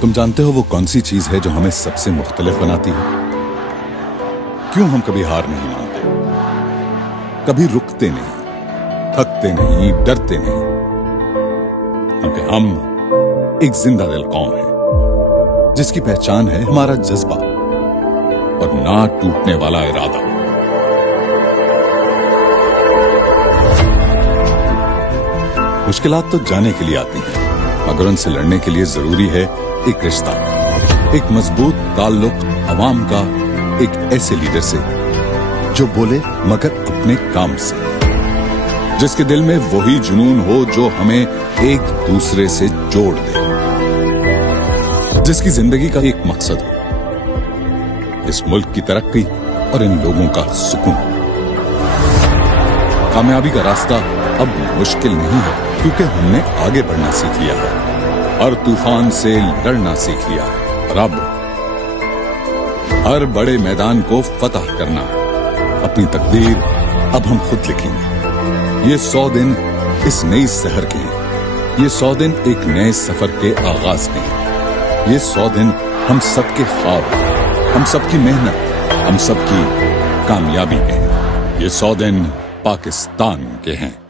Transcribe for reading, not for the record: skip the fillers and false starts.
तुम जानते हो वो कौन सी चीज है जो हमें सबसे मुख्तलिफ बनाती है? क्यों हम कभी हार नहीं मानते, कभी रुकते नहीं, थकते नहीं, डरते नहीं? क्योंकि हम एक जिंदा दिल कौम है जिसकी पहचान है हमारा जज्बा और ना टूटने वाला इरादा। मुश्किलात तो जाने के लिए आती हैं, मगर उनसे लड़ने के लिए जरूरी है एक रिश्ता, एक मजबूत ताल्लुक अवाम का, एक ऐसे लीडर से जो बोले मगर अपने काम से, जिसके दिल में वही जुनून हो जो हमें एक दूसरे से जोड़ दे, जिसकी जिंदगी का एक मकसद हो, इस मुल्क की तरक्की और इन लोगों का सुकून। कामयाबी का रास्ता अब मुश्किल नहीं है, क्योंकि हमने आगे बढ़ना सीख लिया है, हर तूफान से लड़ना सीख लिया है, और अब हर बड़े मैदान को फतह करना है। अपनी तकदीर अब हम खुद लिखेंगे। ये 100 दिन इस नई शहर के हैं, ये 100 दिन एक नए सफर के आगाज के हैं, ये 100 दिन हम सबके ख्वाब, हम सबकी मेहनत, हम सबकी कामयाबी के हैं, ये 100 दिन पाकिस्तान के हैं।